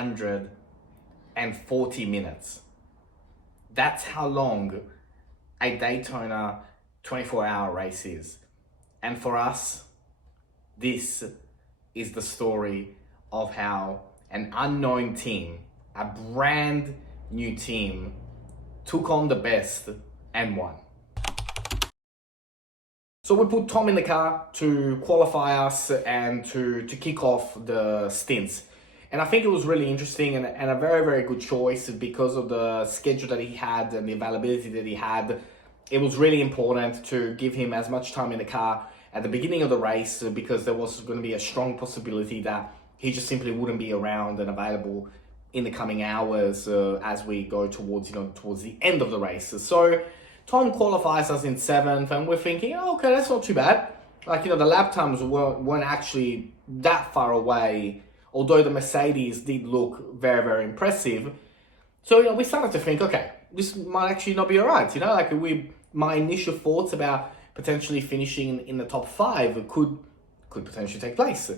440 minutes. That's how long a Daytona 24-hour race is. And for us, this is the story of how an unknown team, a brand new team, took on the best and won. So we put Tom in the car to qualify us and to kick off the stints. And I think it was really interesting and a very, very good choice because of the schedule that he had and the availability that he had. It was really important to give him as much time in the car at the beginning of the race because there was going to be a strong possibility that he just simply wouldn't be around and available in the coming hours as we go towards the end of the race. So Tom qualifies us in 7th and we're thinking, oh, okay, that's not too bad. The lap times weren't actually that far away, although the Mercedes did look very, very impressive. So, we started to think, okay, this might actually not be all right. My initial thoughts about potentially finishing in the top 5 could potentially take place.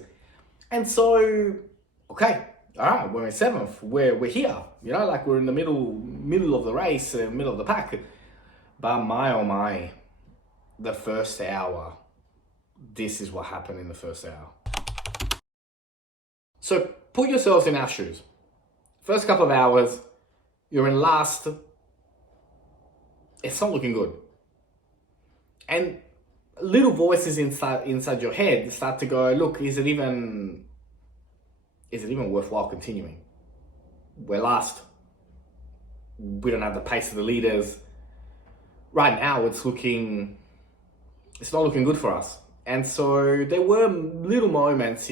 And so, okay, all right, we're in 7th, we're here, we're in the middle of the race, middle of the pack. But my, oh my, the first hour, this is what happened in the first hour. So put yourselves in our shoes. First couple of hours, you're in last. It's not looking good. And little voices inside your head start to go, look, is it even worthwhile continuing? We're last. We don't have the pace of the leaders. Right now, it's not looking good for us. And so there were little moments,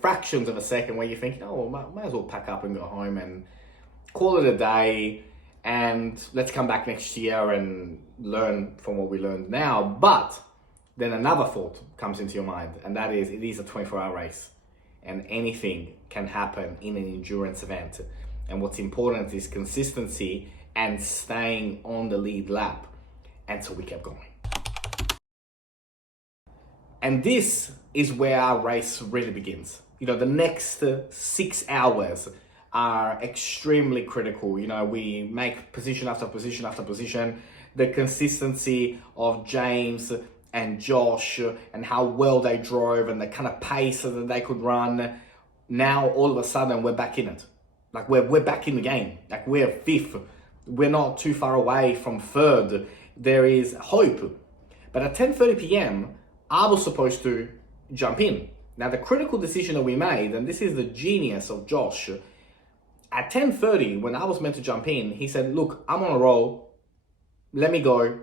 fractions of a second where you're thinking, oh, well, might as well pack up and go home and call it a day. And let's come back next year and learn from what we learned now. But then another thought comes into your mind, and that is, it is a 24-hour race and anything can happen in an endurance event. And what's important is consistency and staying on the lead lap. And so we kept going. And this is where our race really begins. The next 6 hours are extremely critical. We make position after position after position. The consistency of James and Josh and how well they drove and the kind of pace that they could run. Now, all of a sudden, we're back in it. We're back in the game. We're 5th. We're not too far away from 3rd. There is hope. But at 10:30 p.m., I was supposed to jump in. Now, the critical decision that we made, and this is the genius of Josh, at 10:30, when I was meant to jump in, he said, look, I'm on a roll. Let me go,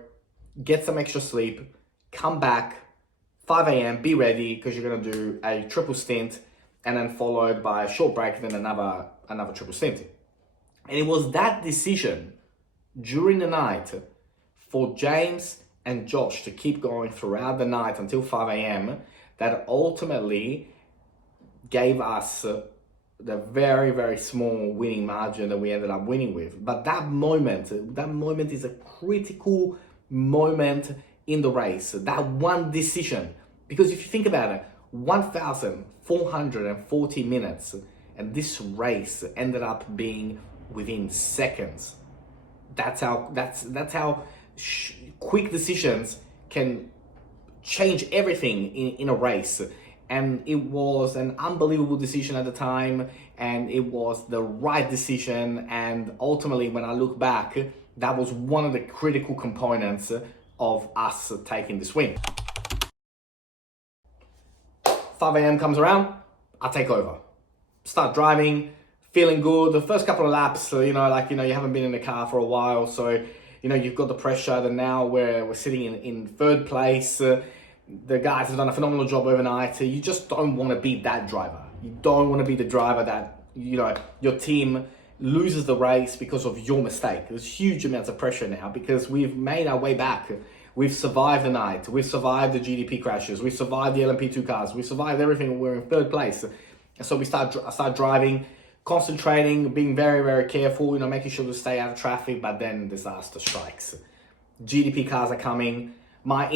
get some extra sleep, come back, 5 a.m., be ready, because you're going to do a triple stint, and then followed by a short break, then another triple stint. And it was that decision during the night for James and Josh to keep going throughout the night until 5 a.m. that ultimately gave us the very, very small winning margin that we ended up winning with. But that moment is a critical moment in the race, that one decision. Because if you think about it, 1,440 minutes, and this race ended up being within seconds. That's how quick decisions can change everything in a race. And it was an unbelievable decision at the time, and it was the right decision. And ultimately, when I look back, that was one of the critical components of us taking this win. 5 a.m. comes around, I take over. Start driving, feeling good. The first couple of laps, you haven't been in the car for a while, so you've got the pressure, and now we're sitting in 3rd place. The guys have done a phenomenal job overnight. You just don't want to be that driver. You don't want to be the driver that, your team loses the race because of your mistake. There's huge amounts of pressure now because we've made our way back. We've survived the night. We've survived the GDP crashes. We've survived the LMP2 cars. We've survived everything. We're in 3rd place. And so I start driving, concentrating, being very, very careful, making sure to stay out of traffic, but then disaster strikes. GDP cars are coming. My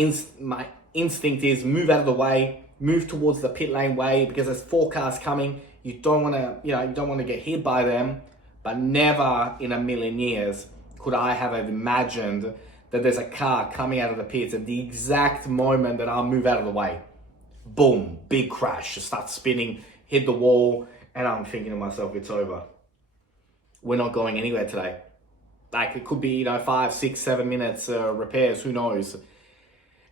instinct is move out of the way, move towards the pit lane way because there's 4 cars coming. You don't want to, you don't want to get hit by them, but never in a million years could I have imagined that there's a car coming out of the pits at the exact moment that I'll move out of the way. Boom, big crash, start spinning, hit the wall, and I'm thinking to myself, it's over. We're not going anywhere today. Like, it could be, 5, 6, 7 minutes repairs, who knows?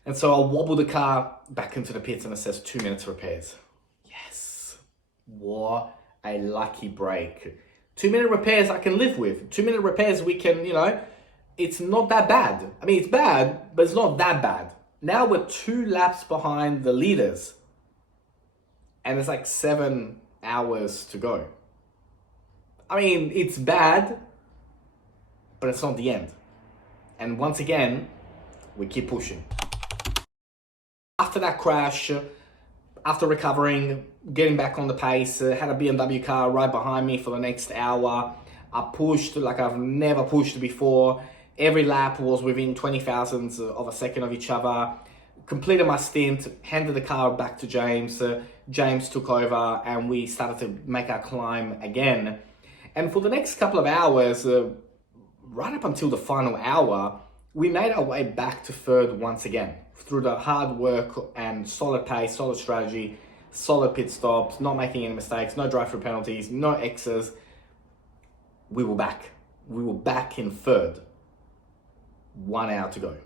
And so I'll wobble the car back into the pits and it says 2 minutes repairs. Yes, what a lucky break. 2 minute repairs I can live with. 2 minute repairs we can, it's not that bad. I mean, it's bad, but it's not that bad. Now we're 2 laps behind the leaders. And it's like 7 hours to go. I mean, it's bad, but it's not the end. And once again, we keep pushing. After that crash, after recovering, getting back on the pace, had a BMW car right behind me for the next hour. I pushed like I've never pushed before. Every lap was within 20 thousandths of a second of each other. Completed my stint, handed the car back to James. James took over and we started to make our climb again. And for the next couple of hours, right up until the final hour, we made our way back to third once again through the hard work and solid pace, solid strategy, solid pit stops, not making any mistakes, no drive-through penalties, no X's. We were back. We were back in third. 1 hour to go.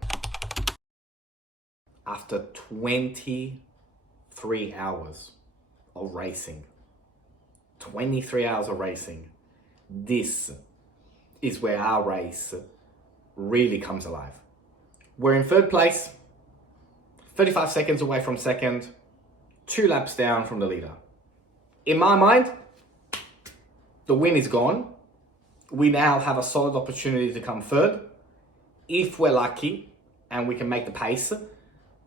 After 23 hours of racing, 23 hours of racing, this is where our race really comes alive. We're in third place, 35 seconds away from second, 2 laps down from the leader. In my mind, the win is gone. We now have a solid opportunity to come third. If we're lucky and we can make the pace,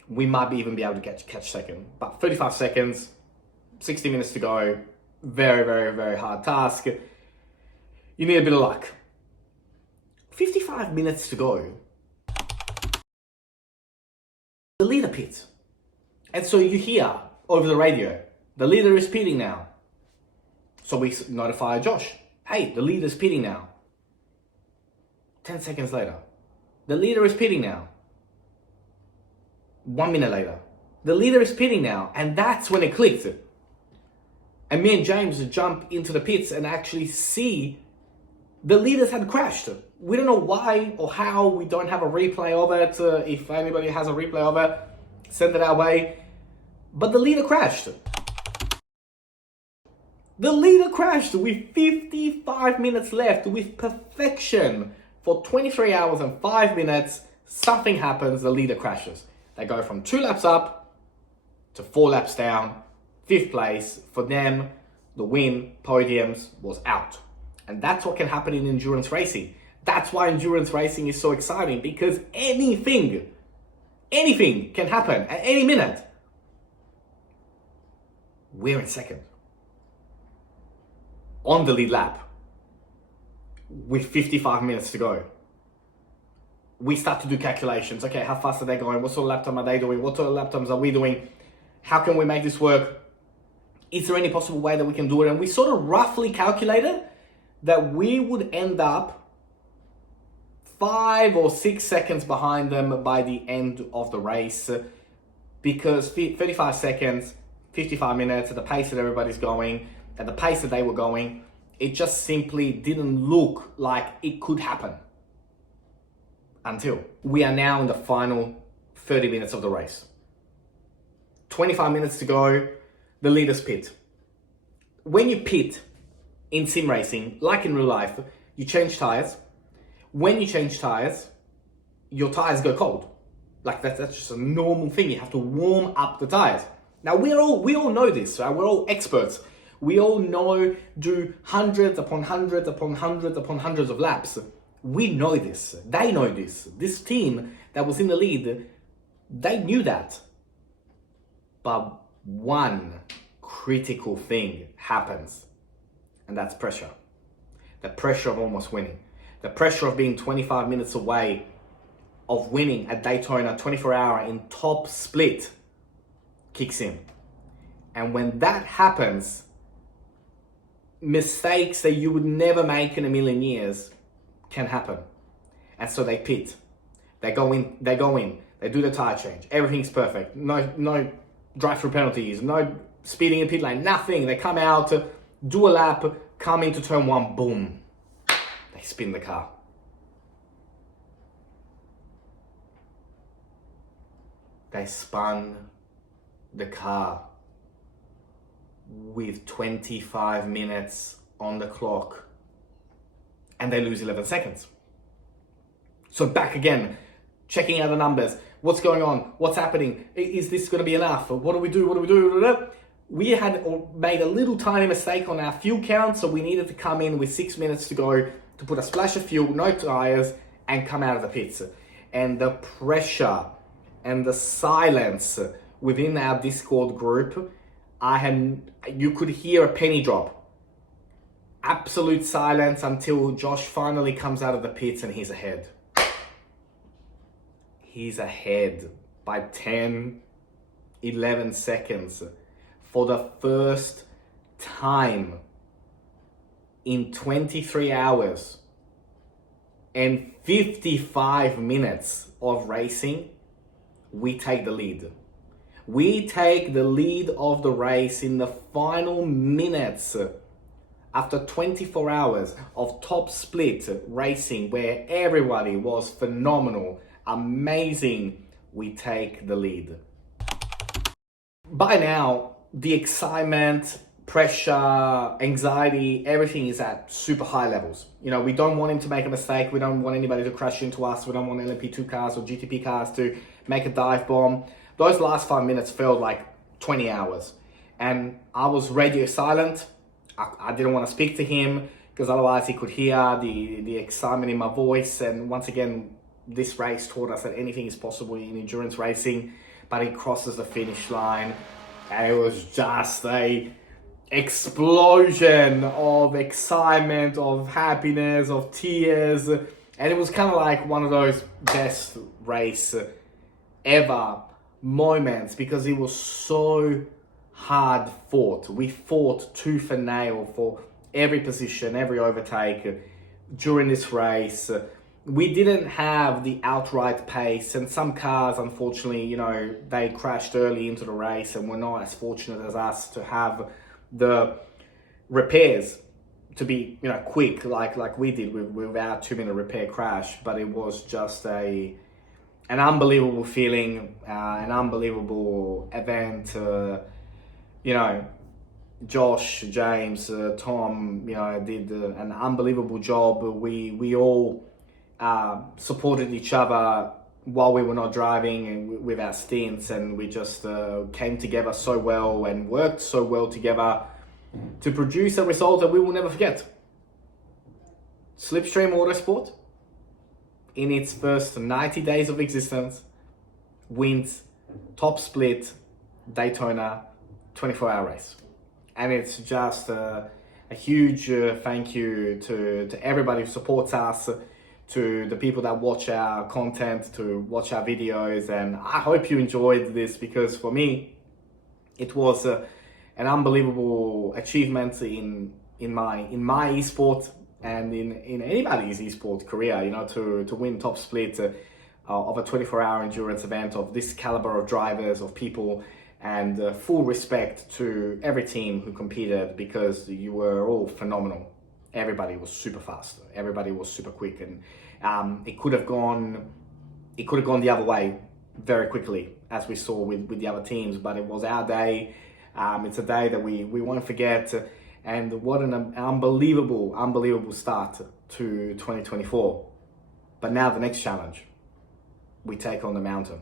we might even be able to catch second. But 35 seconds, 60 minutes to go, very, very, very hard task. You need a bit of luck. 55 minutes to go. The leader pits. And so you hear over the radio, the leader is pitting now. So we notify Josh, hey, the leader's pitting now. 10 seconds later, the leader is pitting now. 1 minute later, the leader is pitting now. And that's when it clicked. And me and James jump into the pits and actually see the leaders had crashed. We don't know why or how. We don't have a replay of it. If anybody has a replay of it, send it our way. But the leader crashed. The leader crashed with 55 minutes left with perfection. For 23 hours and 5 minutes, something happens, the leader crashes. They go from 2 laps up to 4 laps down, 5th place. For them, the win, podiums, was out. And that's what can happen in endurance racing. That's why endurance racing is so exciting, because anything can happen at any minute. We're in second. On the lead lap. With 55 minutes to go. We start to do calculations. Okay, how fast are they going? What sort of lap time are they doing? What sort of lap times are we doing? How can we make this work? Is there any possible way that we can do it? And we sort of roughly calculated that we would end up 5 or 6 seconds behind them by the end of the race, because 35 seconds, 55 minutes at the pace that everybody's going, at the pace that they were going, it just simply didn't look like it could happen. Until we are now in the final 30 minutes of the race. 25 minutes to go, the leaders pit. When you pit in sim racing, like in real life, you change tires. When you change tires, your tires go cold. Like that's just a normal thing. You have to warm up the tires. Now we all know this, right? We're all experts. We all know, do hundreds upon hundreds upon hundreds upon hundreds of laps. We know this. They know this. This team that was in the lead, they knew that. But one critical thing happens, and that's pressure. The pressure of almost winning. The pressure of being 25 minutes away of winning at Daytona 24-hour in top split kicks in. And when that happens, mistakes that you would never make in a million years can happen. And so they pit. They go in, they do the tire change. Everything's perfect. No drive-through penalties, no speeding in pit lane, nothing. They come out, do a lap, come into turn one, boom. They spin the car. They spun the car with 25 minutes on the clock, and they lose 11 seconds. So back again, checking out the numbers. What's going on? What's happening? Is this going to be enough? What do we do? What do we do? We had made a little tiny mistake on our fuel count, so we needed to come in with 6 minutes to go to put a splash of fuel, no tires, and come out of the pits. And the pressure and the silence within our Discord group, you could hear a penny drop. Absolute silence until Josh finally comes out of the pits and he's ahead. He's ahead by 10, 11 seconds for the first time in 23 hours and 55 minutes of racing. We take the lead. We take the lead of the race in the final minutes after 24 hours of top split racing where everybody was phenomenal, amazing. We take the lead. By now, the excitement, pressure, anxiety, everything is at super high levels. You know, we don't want him to make a mistake. We don't want anybody to crash into us. We don't want LMP2 cars or GTP cars to make a dive bomb. Those last 5 minutes felt like 20 hours. And I was radio silent. I didn't want to speak to him because otherwise he could hear the excitement in my voice. And once again, this race taught us that anything is possible in endurance racing, but he crosses the finish line. And it was just a explosion of excitement, of happiness, of tears. And it was kind of like one of those best race ever moments because it was so hard fought. We fought tooth and nail for every position, every overtake during this race. We didn't have the outright pace, and some cars, unfortunately, you know, they crashed early into the race and were not as fortunate as us to have the repairs to be, you know, quick like we did with our 2-minute repair crash. But it was just an unbelievable feeling, an unbelievable event. You know, Josh, James, Tom, you know, did an unbelievable job. We all supported each other while we were not driving and with our stints, and we just came together so well and worked so well together to produce a result that we will never forget. Slipstream Autosport, in its first 90 days of existence, wins top split Daytona 24-hour race. And it's just a huge thank you to everybody who supports us, to the people that watch our content, to watch our videos. And I hope you enjoyed this, because for me, it was an unbelievable achievement in my esport and in anybody's esport career, you know, to win top split of a 24-hour endurance event of this caliber of drivers, of people. And full respect to every team who competed, because you were all phenomenal. Everybody was super fast. Everybody was super quick, and it could have gone the other way very quickly, as we saw with the other teams. But it was our day. It's a day that we won't forget. And what an unbelievable start to 2024. But now the next challenge, we take on the mountain.